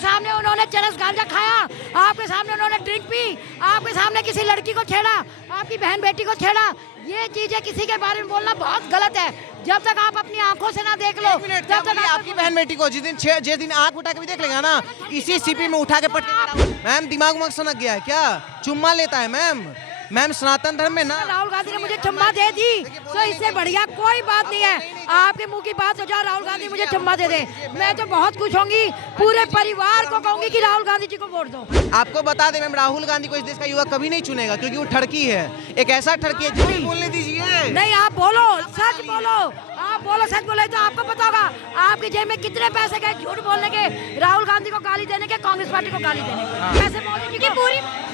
सामने उन्होंने चरस गांजा खाया, आपके सामने उन्होंने ड्रिंक पी, आपके सामने किसी लड़की को छेड़ा, आपकी बहन बेटी को छेड़ा। ये चीजें किसी के बारे में बोलना बहुत गलत है। जब तक आप अपनी आंखों से ना देख लो तब तक आपकी बहन बेटी को जिस दिन आंख उठा के भी देख लेगा ना, इसी सीपी में उठा के पटके। मैम दिमाग में सनक गया है क्या? चुम्मा लेता है मैम सनातन धर्म में ना। राहुल गांधी ने मुझे चुम्मा दे दी तो इससे बढ़िया कोई बात नहीं है। आपके मुंह की बात हो जाए, राहुल गांधी मुझे चुम्मा दे दे, मैं तो बहुत खुश होंगी। पूरे परिवार को कहूंगी कि राहुल गांधी जी को वोट दो। आपको बता दें मैम, राहुल गांधी को इस देश का युवा कभी नहीं चुनेगा, क्योंकि वो ठड़की है, एक ऐसा ठड़की है। जिसे बोलने दीजिए। नहीं, आप बोलो, सच बोलो, आप बोलो, सच बोले तो आपको पता होगा आपकी जेब में कितने पैसे गए झूठ बोलने के, राहुल गांधी को गाली देने के, कांग्रेस पार्टी को गाली देने के। पैसे मोदी जी को पूरी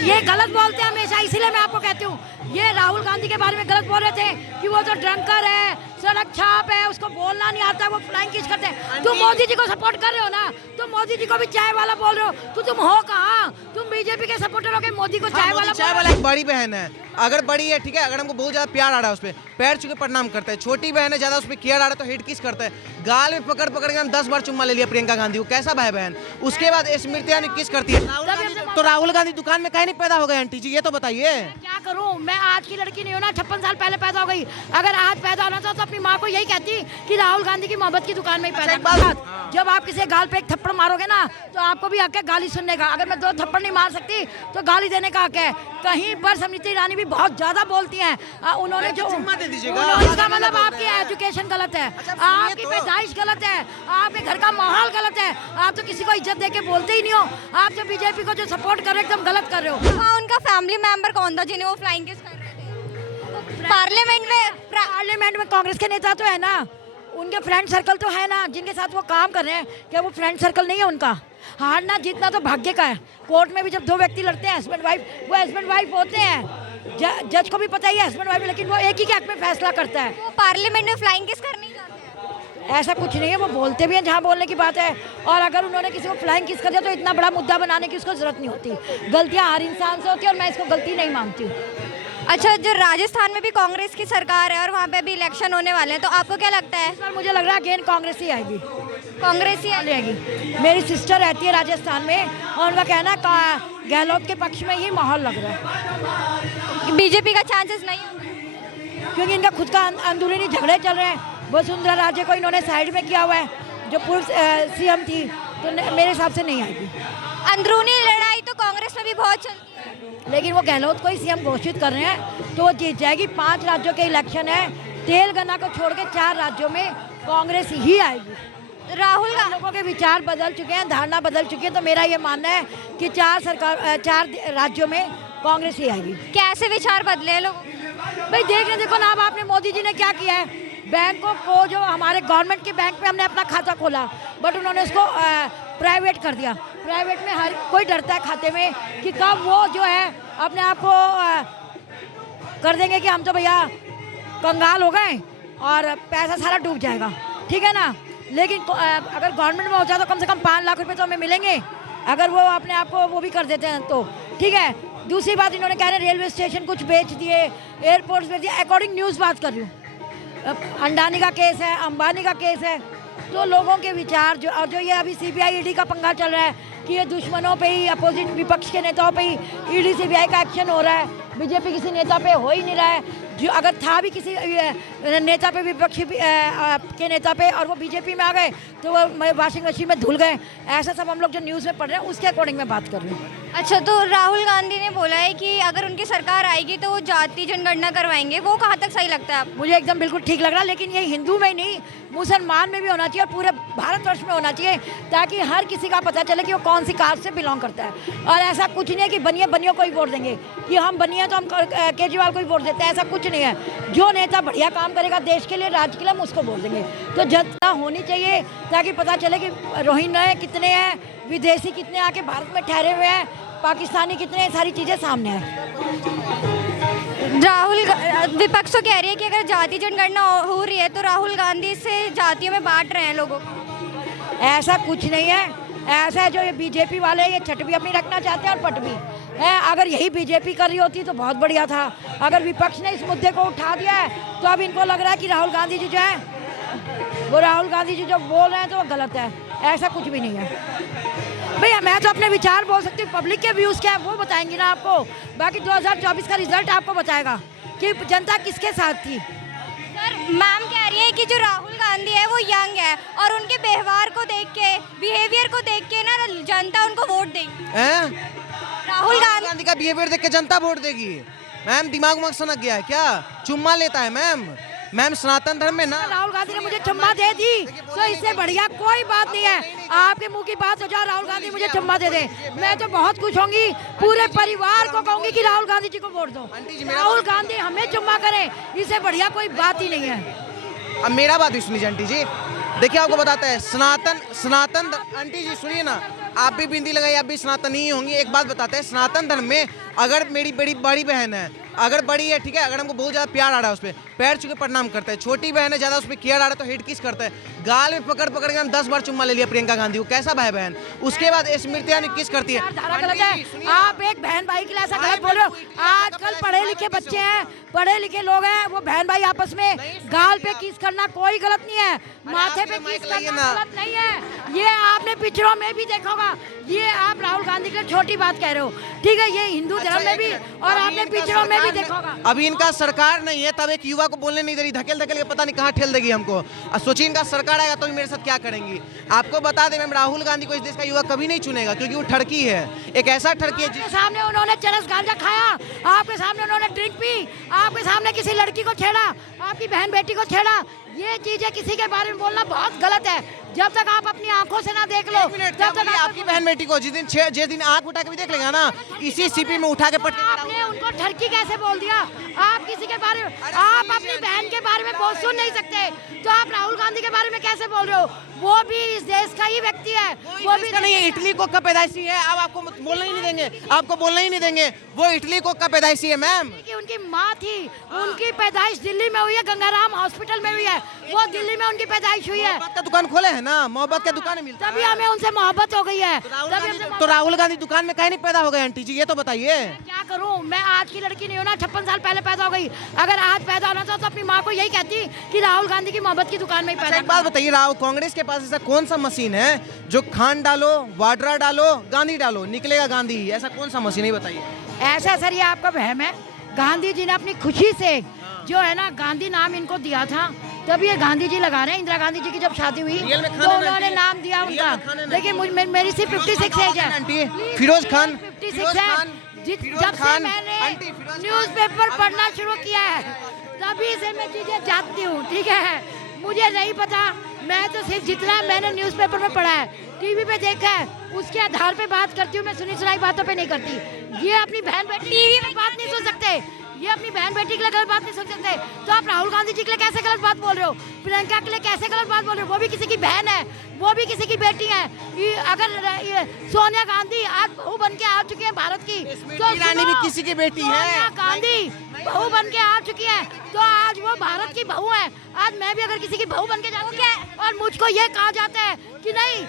ये गलत बोलते हैं हमेशा, इसीलिए मैं आपको कहती हूँ ये राहुल गांधी के बारे में गलत बोल रहे थे कि वो तो ड्रंकर है, सड़क छाप है, उसको बोलना नहीं आता, वो फ्लाइंग किस करते हैं। तुम मोदी जी को सपोर्ट कर रहे हो ना, तुम मोदी जी को भी चाय वाला बोल रहे हो, तो तुम हो कहाँ? तुम बीजेपी के सपोर्टर हो के मोदी को चाय वाला एक बड़ी बहन है, अगर बड़ी है ठीक है, अगर हमको बहुत ज्यादा प्यार आ रहा है उस पर पैर छू के प्रणाम करता है। छोटी बहन है, ज्यादा उस पर केयर आ रहा है तो हेड किस करता है। गाल में पकड़ पकड़ के हम 10 बार चुम्मा ले लिया प्रियंका गांधी को, कैसा भाई बहन। उसके बाद स्मृति ईरानी किस करती है। तो राहुल गांधी दुकान में कहीं नहीं पैदा हो गए आंटी जी, ये तो बताइए। क्या करूं, मैं आज की लड़की नहीं हूं ना, 56 साल पहले पैदा हो गई। अगर आज पैदा होना था तो अपनी माँ को यही कहती कि राहुल गांधी की मोहब्बत की दुकान में ही पैदा। जब आप किसी गाल पे एक थप्पड़ मारोगे ना तो आपको भी हक है गाली सुनने का। अगर मैं 2 थप्पड़ नहीं मार सकती तो गाली देने का हक है। कहीं पर स्मृति ईरानी भी बहुत ज्यादा बोलती हैं। उन्होंने जो इसका मतलब आपकी एजुकेशन गलत है, आपकी पैदाइश गलत है, आपके घर का माहौल गलत है। आप तो किसी को इज्जत दे के बोलते ही नहीं हो। आप जो बीजेपी को जो सपोर्ट कर रहे हो एकदम गलत कर रहे हो। हाँ, उनका फैमिली मेंबर कौन था जिन्हें वो फ्लाइंग किस कर रहे थे? पार्लियामेंट में कांग्रेस के नेता तो है ना, उनके फ्रेंड सर्कल तो है ना जिनके साथ वो काम कर रहे हैं। क्या वो फ्रेंड सर्कल नहीं है उनका? हारना जीतना तो भाग्य का है। कोर्ट में भी जब 2 व्यक्ति लड़ते हैं हस्बैंड वाइफ, वो हस्बैंड वाइफ होते हैं। जज को भी पता ही है हस्बैंड वाइफ, लेकिन वो एक ही के हक में फैसला करता है। वो पार्लियामेंट में फ्लाइंग किस करने जाते हैं? ऐसा कुछ नहीं है, वो बोलते भी हैं जहाँ बोलने की बात है। और अगर उन्होंने किसी को फ्लाइंग किस कर दिया तो इतना बड़ा मुद्दा बनाने की उसको जरूरत नहीं होती। गलतियाँ हर इंसान से होती है और मैं इसको गलती नहीं मानती हूँ। अच्छा, जो राजस्थान में भी कांग्रेस की सरकार है और वहाँ पे भी इलेक्शन होने वाले हैं, तो आपको क्या लगता है? सर मुझे लग रहा है अगेन कांग्रेस ही आएगी। कांग्रेस ही आएगी। मेरी सिस्टर रहती है राजस्थान में और उनका कहना गहलोत के पक्ष में ही माहौल लग रहा है। बीजेपी का चांसेस नहीं, क्योंकि इनका खुद का अंदरूनी झगड़े चल रहे हैं। वसुंधरा राजे को इन्होंने साइड में किया हुआ है, जो पूर्व सीएम थी, तो मेरे हिसाब से नहीं आएगी। अंदरूनी लड़ाई तो कांग्रेस में भी बहुत चलती है, लेकिन वो गहलोत को ही सीएम घोषित कर रहे हैं तो वो जीत जाएगी। 5 राज्यों के इलेक्शन है, तेलंगाना को छोड़ के 4 राज्यों में कांग्रेस ही आएगी। राहुल गांधी लोगों के विचार बदल चुके हैं, धारणा बदल चुकी है, तो मेरा ये मानना है कि 4 राज्यों में कांग्रेस ही आएगी। कैसे विचार बदले हैं लोग? भाई देखो ना, अब आपने मोदी जी ने क्या किया है। बैंकों को, जो हमारे गवर्नमेंट के बैंक में हमने अपना खाता खोला, बट उन्होंने उसको प्राइवेट कर दिया। प्राइवेट में हर कोई डरता है खाते में कि कब वो जो है अपने आप को कर देंगे कि हम तो भैया कंगाल हो गए और पैसा सारा डूब जाएगा, ठीक है ना। लेकिन अगर गवर्नमेंट में होता तो कम से कम 5 लाख रुपए तो हमें मिलेंगे। अगर वो अपने आप को वो भी कर देते हैं तो ठीक है। दूसरी बात, इन्होंने कह रहे रेलवे स्टेशन कुछ बेच दिए, एयरपोर्ट्स बेच दिए। अकॉर्डिंग न्यूज़ बात कर रही हूँ, अंडानी का केस है, अंबानी का केस है, तो लोगों के विचार जो, और जो ये अभी सीबीआई ईडी का पंगा चल रहा है कि ये दुश्मनों पे ही, अपोजिट विपक्ष के नेताओं पे ही ईडी सीबीआई का एक्शन हो रहा है, बीजेपी किसी नेता पे हो ही नहीं रहा है। जो अगर था भी किसी नेता पे, विपक्षी के नेता पे, और वो बीजेपी में आ गए तो वो वॉशिंग मशीन में धुल गए। ऐसा सब हम लोग जो न्यूज़ में पढ़ रहे हैं उसके अकॉर्डिंग मैं बात कर रही हूँ। अच्छा, तो राहुल गांधी ने बोला है कि अगर उनकी सरकार आएगी तो वो जाति जनगणना करवाएंगे, वो कहाँ तक सही लगता है आपको? मुझे एकदम बिल्कुल ठीक लग रहा है, लेकिन ये हिंदू में ही नहीं, मुसलमान में भी होना चाहिए और पूरे भारतवर्ष में होना चाहिए, ताकि हर किसी का पता चले कि वो कौन सी कास्ट से बिलोंग करता है। और ऐसा कुछ नहीं है कि बनियों को ही वोट देंगे, कि हम बनिए तो हम केजरीवाल को ही वोट देते हैं, ऐसा कुछ नहीं है। जो नेता बढ़िया काम करेगा देश के लिए, राज्य के लिए, हम उसको वोट देंगे। तो जनता होनी चाहिए ताकि पता चले कि रोहिंग्या कितने हैं, विदेशी कितने आके भारत में ठहरे हुए हैं, पाकिस्तानी कितने हैं, सारी चीज़ें सामने हैं। राहुल विपक्ष तो कह रही है कि अगर जाति जनगणना हो रही है तो राहुल गांधी से जातियों में बांट रहे हैं लोगों को। ऐसा कुछ नहीं है, ऐसा है जो ये बीजेपी वाले ये छठ भी अपनी रखना चाहते हैं और पट भी है। अगर यही बीजेपी कर रही होती तो बहुत बढ़िया था। अगर विपक्ष ने इस मुद्दे को उठा दिया है तो अब इनको लग रहा है कि राहुल गांधी जी जो है, वो राहुल गांधी जी जो बोल रहे हैं तो वो गलत है। ऐसा कुछ भी नहीं है। मैं तो अपने विचार बोल सकती हूँ, पब्लिक के व्यूज़ क्या है वो बताएंगी ना आपको। बाकी 2024 का रिजल्ट आपको बताएगा कि जनता किसके साथ थी। सर मैम कह रही है कि जो राहुल गांधी है वो यंग है और उनके व्यवहार को देख के, बिहेवियर को देख के ना जनता उनको वोट देगी। राहुल गांधी का बिहेवियर देख के जनता वोट देगी? मैम दिमाग में सनक गया है क्या? चुम्मा लेता है मैम सनातन धर्म में ना। राहुल गांधी ने मुझे चुम्मा दे दी तो इससे बढ़िया कोई बात नहीं है। आपके मुंह की बात हो जाए, राहुल गांधी मुझे चुम्मा दे दे, मैं तो बहुत खुश होंगी। पूरे परिवार को कहूंगी कि राहुल गांधी जी को वोट दो, राहुल गांधी हमें चुम्मा करें, इससे बढ़िया कोई बात ही नहीं है। अब मेरा बात भी सुनिए आंटी जी, देखिए आपको बताते हैं सनातन आंटी जी सुनिए ना, आप भी बिंदी लगाई, आप भी सनातन ही होंगी। एक बात बताते हैं, सनातन धर्म में अगर मेरी बड़ी बहन है, अगर बड़ी है ठीक है, अगर हमको बहुत ज़्यादा प्यार आ रहा है उस पर पैर छू के प्रणाम करते हैं। छोटी बहन है, ज़्यादा उस पर केयर आ रहा है तो हेड किस करते हैं। गाल में पकड़ के हम 10 बार चुम्मा ले लिया प्रियंका गांधी को, कैसा भाई बहन? उसके बाद स्मृति ईरानी किस करती है। गलत है, आप एक बहन भाई के लिए ऐसा गलत बोल रहे हो। आजकल पढ़े लिखे बच्चे हैं, पढ़े लिखे लोग हैं, वो बहन भाई आपस में गाल पे किस करना कोई गलत नहीं है, माथे पे किस करना गलत नहीं है। ये आपने पिक्चरों में भी देखा होगा। ये आप राहुल गांधी के लिए छोटी बात कह रहे हो, ठीक है, ये हिंदू धर्म में भी और आपने पिक्चरों में भी देखा होगा। अभी इनका सरकार नहीं है तब एक युवा को बोलने नहीं दे रही, धकेल के पता नहीं कहाँ ठेल देगी हमको। सोचिए इनका सरकार आएगा तो मेरे साथ क्या करेंगी। आपको बता दें मैम, राहुल गांधी को इस देश का युवा कभी नहीं चुनेगा क्योंकि वो ठड़की है, एक ऐसा ठड़की है आपके सामने उन्होंने चरस गांजा खाया, आपके सामने उन्होंने ड्रिंक पी, आपके सामने किसी लड़की को छेड़ा, आपकी बहन बेटी को छेड़ा। ये चीजें किसी के बारे में बोलना बहुत गलत है। जब तक आप अपनी आंखों से ना देख लो, जब तक आपकी बहन बेटी को जिस दिन आंख उठा के भी देख लेगा ना, इसी सीपी में उठा के आपने उनको ठरकी कैसे बोल दिया? आप किसी के बारे में, आप अपनी बहन के बारे में बहुत सुन नहीं सकते तो आप राहुल गांधी के बारे में कैसे बोल रहे हो? वो भी इस देश का ही व्यक्ति है, वो भी नहीं है। इटली को का पैदाइशी है, अब आपको बोलना ही नहीं देंगे, आपको बोलना ही नहीं देंगे। वो इटली को का पैदाइशी है मैम, उनकी माँ थी, उनकी पैदाइश दिल्ली में हुई है, गंगाराम हॉस्पिटल में हुई है, वो दिल्ली में उनकी पैदाइश हुई है। मोहब्बत का दुकान खोले है ना, मोहब्बत का दुकान मिलता है, तभी हमें उनसे मोहब्बत हो गई है। तो राहुल गांधी दुकान में कहीं नहीं पैदा हो गए आंटी जी, ये तो बताइए। क्या करूं, मैं आज की लड़की नहीं हूं ना, 56 साल पहले पैदा हो गई। अगर आज पैदा होना था तो अपनी माँ को यही कहती कि राहुल गांधी की मोहब्बत की दुकान में ही पैदा। एक बात बताइए, कांग्रेस के पास ऐसा कौन सा मशीन है जो खान डालो, वाड्रा डालो, गांधी डालो, निकलेगा गांधी? ऐसा कौन सा मशीन है बताइए। ऐसा सर ये आपका वहम है। गांधी जी ने अपनी खुशी से जो है ना गांधी नाम इनको दिया था, तब ये गांधी जी लगा रहे हैं। इंदिरा गांधी जी की जब शादी हुई तो उन्होंने नाम दिया उनका। देखिए मेरी सिर्फ 56 एज है, फिरोज खान 56 है। जब से मैंने न्यूज़पेपर पढ़ना शुरू किया है तभी से मैं चीजें जानती हूँ, ठीक है। मुझे नहीं पता, मैं तो सिर्फ जितना मैंने न्यूज़पेपर में पढ़ा है, टीवी पे देखा है, उसके आधार पे बात करती हूँ। मैं सुनी सुनाई बातों पे नहीं करती। ये अपनी बहन बेटी टीवी में बात नहीं सुन सकते, ये अपनी बहन बेटी के लिए गलत बात नहीं सुन सकते, तो आप राहुल गांधी जी के लिए कैसे गलत बात बोल रहे हो? प्रियंका के लिए कैसे गलत बात बोल रहे हो? वो भी किसी की बहन है, वो भी किसी की बेटी है। अगर सोनिया गांधी आज बहू बन के आ चुकी है भारत की, तो ईरानी भी किसी की बेटी है। सोनिया गांधी बहू बन के आ चुकी है तो आज वो भारत की बहू है। आज मैं भी अगर किसी की बहू बन के जाऊँ क्या, और मुझको ये कहा जाता है कि नहीं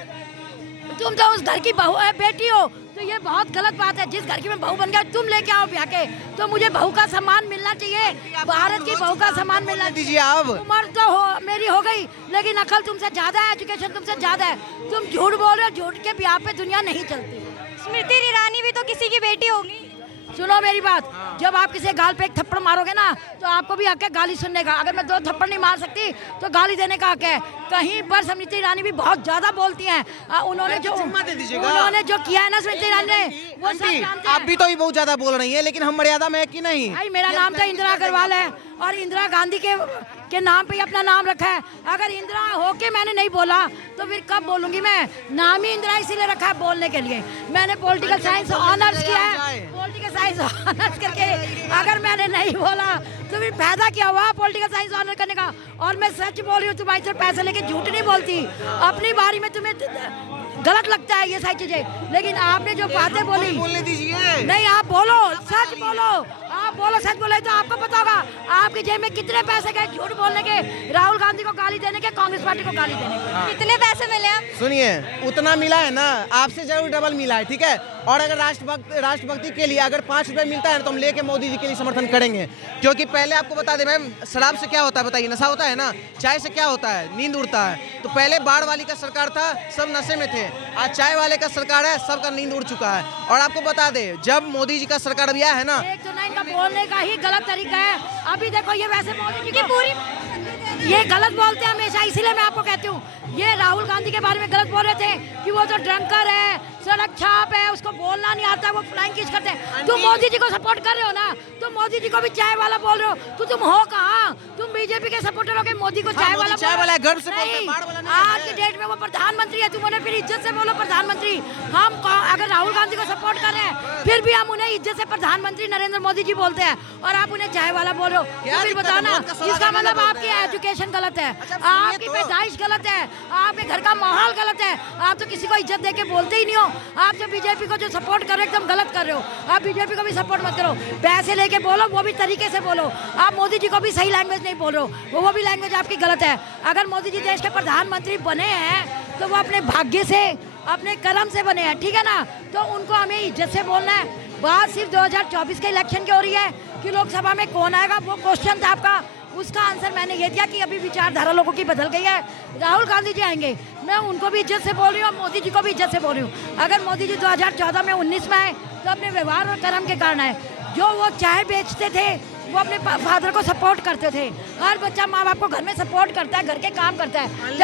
तुम तो उस घर की बहू है, बेटी हो, तो ये बहुत गलत बात है। जिस घर की मैं बहू बन गया तुम लेके आओ ब्याह के, तो मुझे बहू का सम्मान मिलना चाहिए, भारत की बहू का सम्मान मिलना दीजिए। आप उम्र तो मेरी हो गई, लेकिन अकल तुमसे ज्यादा है, एजुकेशन तुमसे ज्यादा है। तुम झूठ बोल रहे हो, झूठ के ब्याह पे दुनिया नहीं चलती। स्मृति ईरानी भी तो किसी की बेटी होगी। सुनो मेरी बात, जब आप किसी गाल पे एक थप्पड़ मारोगे ना तो आपको भी हक है गाली सुनने का। अगर मैं 2 थप्पड़ नहीं मार सकती तो गाली देने का हक है। कहीं पर स्मृति ईरानी भी बहुत ज्यादा बोलती हैं। उन्होंने जो किया है ना स्मृति ईरानी ने, वो सब जानते हैं। आप भी तो ही बहुत ज्यादा बोल रही हैं, लेकिन हम मर्यादा में है कि नहीं? भाई मेरा नाम तो इंदिरा अग्रवाल है और इंदिरा गांधी के नाम पे ही अपना नाम रखा है। अगर इंदिरा होके मैंने नहीं बोला तो फिर कब बोलूंगी? मैं नाम ही इंदिरा इसीलिए रखा है बोलने के लिए। मैंने पॉलिटिकल साइंस ऑनर्स किया है, पॉलिटिकल साइंस ऑनर्स करके अगर मैंने नहीं बोला तो फिर फायदा क्या हुआ पॉलिटिकल साइंस ऑनर करने का? और मैं सच बोल रही हूँ, तुम्हारी से पैसे लेके झूठ नहीं बोलती। अपनी बारी में तुम्हें गलत लगता है ये सारी चीजें, लेकिन आपने जो बातें बोली, बोलने दीजिए। नहीं आप बोलो, सच बोलो, आप आप बोलो सच बोले तो आपको पता होगा आपकी जेब में कितने पैसे गए झूठ बोलने के, राहुल गांधी को गाली देने के, कांग्रेस पार्टी को गाली देने के। कितने पैसे मिले आप? सुनिए, उतना मिला है ना, आपसे जरूर डबल मिला है, ठीक है। और अगर राष्ट्रभक्ति के लिए अगर 5 रुपए मिलता है ना, तो हम लेके मोदी जी के लिए समर्थन करेंगे। क्योंकि पहले आपको बता दें मैम, शराब से क्या होता है बताइए, नशा होता है ना, चाय से क्या होता है, नींद उड़ता है। तो पहले बाढ़ वाली का सरकार था, सब नशे में थे, आज चाय वाले का सरकार है, सबका नींद उड़ चुका है। और आपको बता दें, जब मोदी जी का सरकार अभी आया है ना, एक तो ना इनका बोलने का ही गलत तरीका है। अभी देखो ये वैसे मोदी जी की पूरी ये गलत बोलते हैं हमेशा, इसीलिए मैं आपको कहती हूँ ये राहुल गांधी के बारे में गलत बोल रहे थे कि वो तो ड्रंकर है, सड़क छाप है, उसको बोलना नहीं आता, वो फ्लाइंग किस करते हैं। तुम मोदी जी को सपोर्ट कर रहे हो ना, तुम मोदी जी को भी चाय वाला बोल रहे हो, तो तुम हो कहाँ? तुम बीजेपी के सपोर्टर हो के मोदी को चाय वाला? चाय वाला है, गर्व से बोलते हैं, नहीं, बाढ़ वाला नहीं आज की डेट में वो प्रधानमंत्री है, तुम उन्हें फिर इज्जत से बोलो प्रधानमंत्री। हम अगर राहुल गांधी को सपोर्ट कर रहे हैं फिर भी हम उन्हें इज्जत से प्रधानमंत्री नरेंद्र मोदी जी बोलते हैं, और आप उन्हें चाय वाला बोल रहे हो। तो फिर बताओ ना, इसका मतलब आपकी एजुकेशन गलत है, आपकी पैदाइश गलत है, आपके घर का माहौल गलत है, आप तो किसी को इज्जत दे के बोलते ही नहीं हो। आप जो बीजेपी को जो सपोर्ट कर रहे हो एकदम गलत कर रहे हो, आप बीजेपी को भी सपोर्ट मत करो, पैसे लेके बोलो, वो भी तरीके से बोलो। आप मोदी जी को भी सही लैंग्वेज नहीं बोल रहे हो, वो भी लैंग्वेज आपकी गलत है। अगर मोदी जी देश के प्रधानमंत्री बने हैं तो वो अपने भाग्य से, अपने कर्म से बने हैं, ठीक है ना, तो उनको हमें इज्जत से बोलना है। बात सिर्फ 2024 के इलेक्शन की हो रही है कि लोकसभा में कौन आएगा, वो क्वेश्चन था आपका, उसका आंसर मैंने ये दिया कि अभी विचारधारा लोगों की बदल गई है, राहुल गांधी जी आएंगे, मैं उनको भी इज्जत से बोल रही हूँ, मोदी जी को भी इज्जत से बोल रही हूँ। अगर मोदी जी 2014 में 19 में आए तो अपने व्यवहार और कर्म के कारण आए। जो वो चाय बेचते थे वो अपने फादर को सपोर्ट करते थे, हर बच्चा माँ बाप को घर में सपोर्ट करता है, घर के काम करता है।